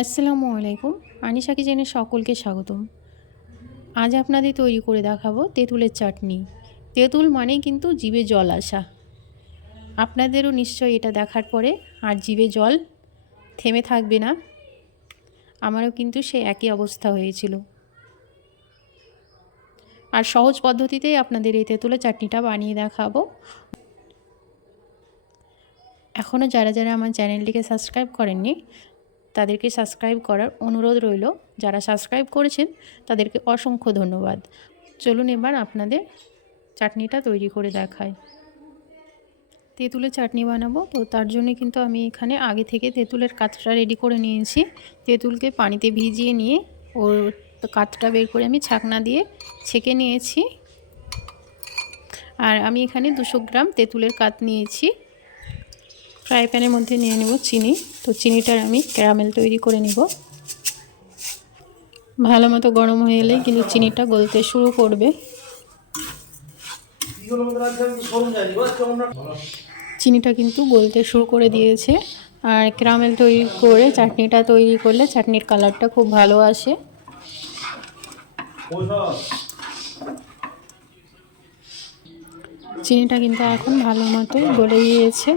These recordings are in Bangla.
আসসালামু আলাইকুম। আনিশা কিচেনে সকলকে স্বাগতম। আজ আপনাদের তৈরি করে দেখাবো তেঁতুলের চাটনি। তেঁতুল মানেই কিন্তু জিভে জল আসা। আপনাদেরও নিশ্চয়ই এটা দেখার পরে আর জিভে জল থেমে থাকবে না। আমারও কিন্তু সে একই অবস্থা হয়েছিল। আর সহজ পদ্ধতিতেই আপনাদের এই তেঁতুলের চাটনিটা বানিয়ে দেখাবো। এখনও যারা যারা আমার চ্যানেলটিকে সাবস্ক্রাইব করেননি তাদেরকে সাবস্ক্রাইব করার অনুরোধ রইল। যারা সাবস্ক্রাইব করেছেন, তাদেরকে অসংখ্য ধন্যবাদ। চলুন এবার আপনাদের চাটনিটা তৈরি করে দেখাই। তেঁতুলের চাটনি বানাবো। তো তার জন্য কিন্তু আমি এখানে আগে থেকে তেঁতুলের কাতটা রেডি করে নিয়েছি। তেঁতুলকে পানিতে ভিজিয়ে নিয়ে ওর কাতটা বের করে আমি ছাকনা দিয়ে ছেঁকে নিয়েছি। আর আমি এখানে দুশো গ্রাম তেঁতুলের কাত নিয়েছি। ফ্রাই প্যানের মধ্যে নিয়ে নেব চিনি। তো চিনিটার আমি ক্যারামেল তৈরি করে নিব। ভালো মতো গরম হয়ে এলে কিন্তু চিনিটা গলতে শুরু করবে। চিনিটা কিন্তু গলতে শুরু করে দিয়েছে। আর ক্যারামেল তৈরি করে, চাটনিটা তৈরি করলে চাটনির কালারটা খুব ভালো আসে। চিনিটা কিন্তু এখন ভালো মতো গলে গিয়েছে।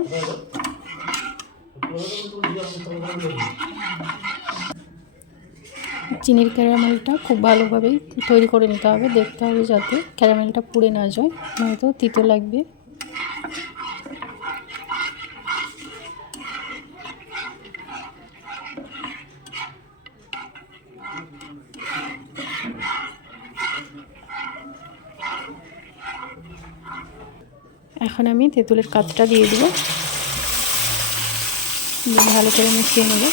চিনির ক্যারামেলটা খুব ভালোভাবেই তৈরি করে নিতে হবে, দেখতে হবে যাতে ক্যারামেলটা পুড়ে না যায়, নয়তো তিতো লাগবে। এখন আমি তেঁতুলের কাতটা দিয়ে দেবো। ভালো করে মিশিয়ে নেব।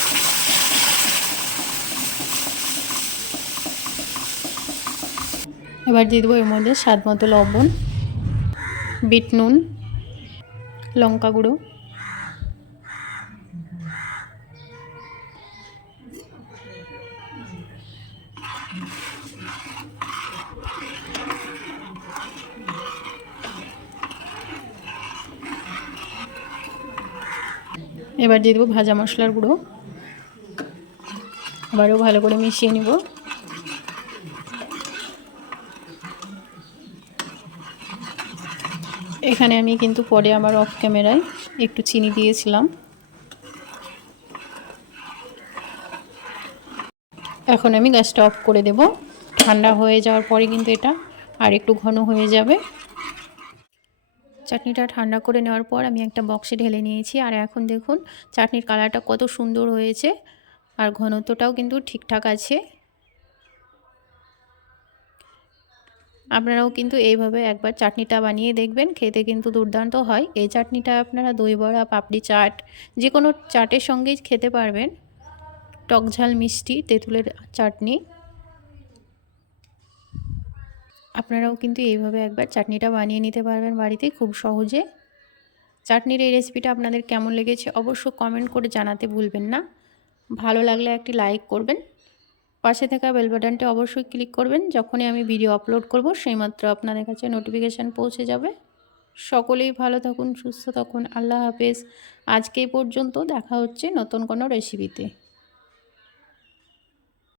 এবার দিয়ে দেবো এর মধ্যে স্বাদ মতো লবণ, বিট নুন, লঙ্কা গুঁড়ো। এবার দিয়ে দেবো ভাজা মশলার গুঁড়ো। আবারও ভালো করে মিশিয়ে নিব। এখানে আমি কিন্তু পরে আমার অফ ক্যামেরায় একটু চিনি দিয়েছিলাম। এখন আমি গ্যাসটা অফ করে দেব। ঠান্ডা হয়ে যাওয়ার পরে কিন্তু এটা আর একটু ঘন হয়ে যাবে। চাটনিটা ঠান্ডা করে নেওয়ার পর আমি একটা বক্সে ঢেলে নিয়েছি। আর এখন দেখুন, চাটনির কালারটা কত সুন্দর হয়েছে। আর ঘনত্বটাও কিন্তু ঠিকঠাক আছে। আপনারাও কিন্তু এইভাবে একবার চাটনিটা বানিয়ে দেখবেন, খেতে কিন্তু দুর্দান্ত হয়। এই চাটনিটা আপনারা দই বড়া, পাপড়ি চাট যে কোনো চাটের সঙ্গেই খেতে পারবেন। টকঝাল মিষ্টি, তেঁতুলের চাটনি। আপনারাও কিন্তু এইভাবে একবার চাটনিটা বানিয়ে নিতে পারবেন বাড়িতে খুব সহজে। চাটনির এই রেসিপিটা আপনাদের কেমন লেগেছে অবশ্য কমেন্ট করে জানাতে ভুলবেন না। ভালো লাগলে একটি লাইক করবেন। পাশে থাকা বেল বাটনটি অবশ্যই ক্লিক করবেন। যখনই আমি ভিডিও আপলোড করব, সেইমাত্র আপনাদের কাছে নোটিফিকেশান পৌঁছে যাবে। সকলেই ভালো থাকুন, সুস্থ থাকুন। আল্লাহ হাফেজ। আজকে পর্যন্ত দেখা হচ্ছে নতুন কোনো রেসিপিতে